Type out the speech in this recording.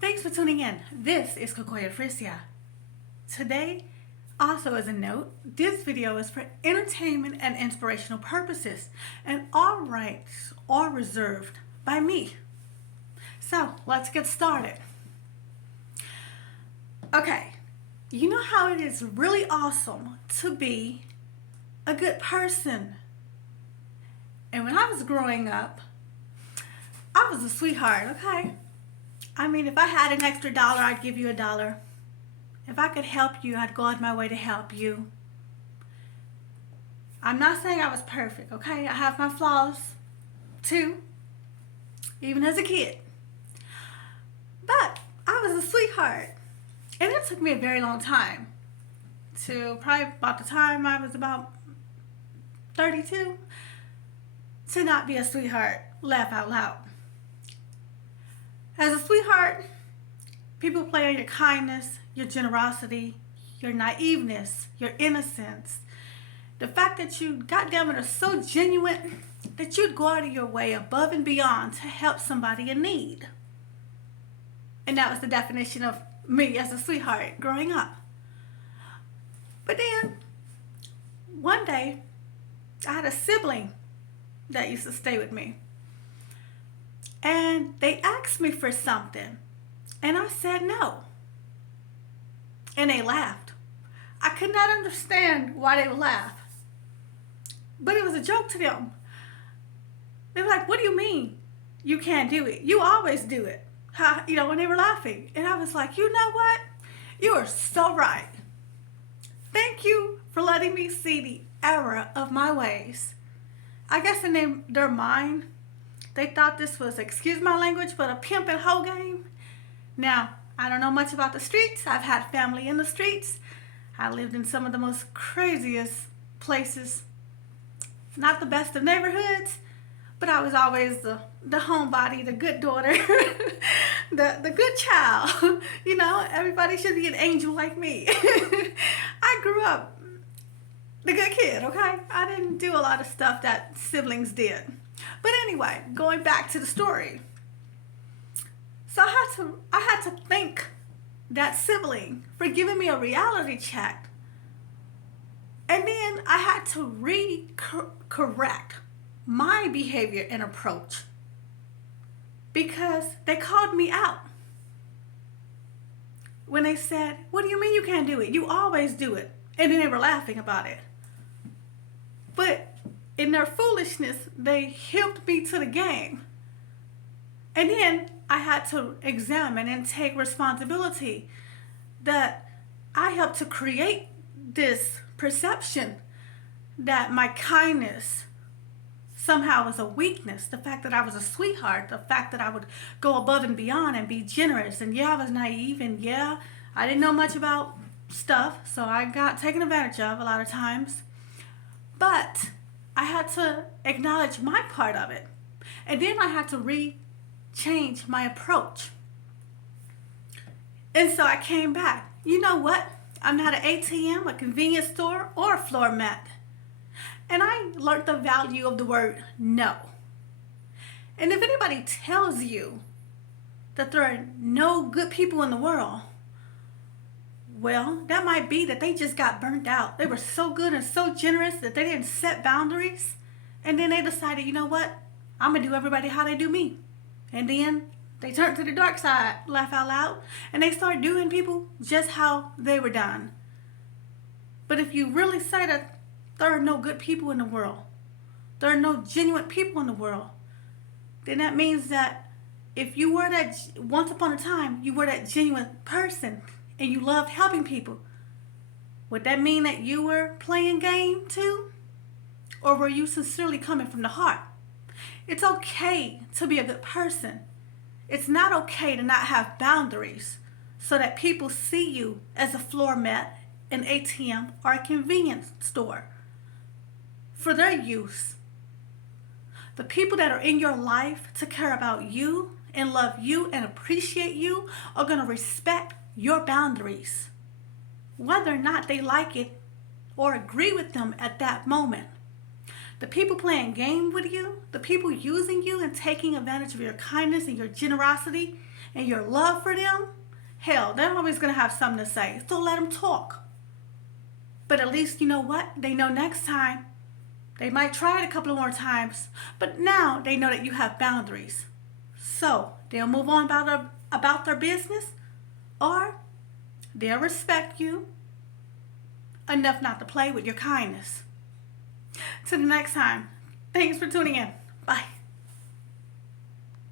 Thanks for tuning in. This is Kakorya Freesia. Today, also as a note, this video is for entertainment and inspirational purposes, and all rights are reserved by me. So, let's get started. Okay, you know how it is really awesome to be a good person. And when I was growing up, I was a sweetheart, okay? I mean, if I had an extra dollar, I'd give you $1. If I could help you, I'd go out my way to help you. I'm not saying I was perfect, okay? I have my flaws, too, even as a kid. But I was a sweetheart. And it took me a very long time, to probably about the time I was about 32, to not be a sweetheart, laugh out loud. As a sweetheart, people play on your kindness, your generosity, your naiveness, your innocence. The fact that you, goddamn it, are so genuine that you'd go out of your way above and beyond to help somebody in need. And that was the definition of me as a sweetheart growing up. But then, one day, I had a sibling that used to stay with me. And they asked me for something, and I said no. And they laughed. I could not understand why they would laugh, but it was a joke to them. They were like, "What do you mean you can't do it? You always do it." When they were laughing. And I was like, you know what? You are so right. Thank you for letting me see the error of my ways. I guess in their mind, they thought this was, excuse my language, but a pimp and hoe game. Now, I don't know much about the streets. I've had family in the streets. I lived in some of the most craziest places. Not the best of neighborhoods, but I was always the homebody, the good daughter, the good child. Everybody should be an angel like me. I grew up the good kid, okay? I didn't do a lot of stuff that siblings did. But anyway, going back to the story. So I had to thank that sibling for giving me a reality check. And then I had to correct my behavior and approach because they called me out. When they said, "What do you mean you can't do it? You always do it." And then they were laughing about it. But in their foolishness, they helped me to the game. And then I had to examine and take responsibility that I helped to create this perception that my kindness somehow was a weakness. The fact that I was a sweetheart, the fact that I would go above and beyond and be generous. And yeah, I was naive, and yeah, I didn't know much about stuff, so I got taken advantage of a lot of times. But I had to acknowledge my part of it. And then I had to change my approach. And so I came back. You know what? I'm not an ATM, a convenience store, or a floor mat. And I learned the value of the word no. And if anybody tells you that there are no good people in the world, well, that might be that they just got burnt out. They were so good and so generous that they didn't set boundaries. And then they decided, you know what? I'm going to do everybody how they do me. And then they turned to the dark side, laugh out loud, and they started doing people just how they were done. But if you really say that there are no good people in the world, there are no genuine people in the world, then that means that if you were that, once upon a time, you were that genuine person and you loved helping people, would that mean that you were playing game too? Or were you sincerely coming from the heart? It's okay to be a good person. It's not okay to not have boundaries so that people see you as a floor mat, an ATM, or a convenience store for their use. The people that are in your life to care about you and love you and appreciate you are going to respect your boundaries, whether or not they like it or agree with them at that moment. The people playing game with you, the people using you and taking advantage of your kindness and your generosity and your love for them, hell, they're always going to have something to say. So let them talk. But at least you know what? They know next time. They might try it a couple of more times, but now they know that you have boundaries. So they'll move on about their business, or they'll respect you enough not to play with your kindness. Till the next time, thanks for tuning in. Bye.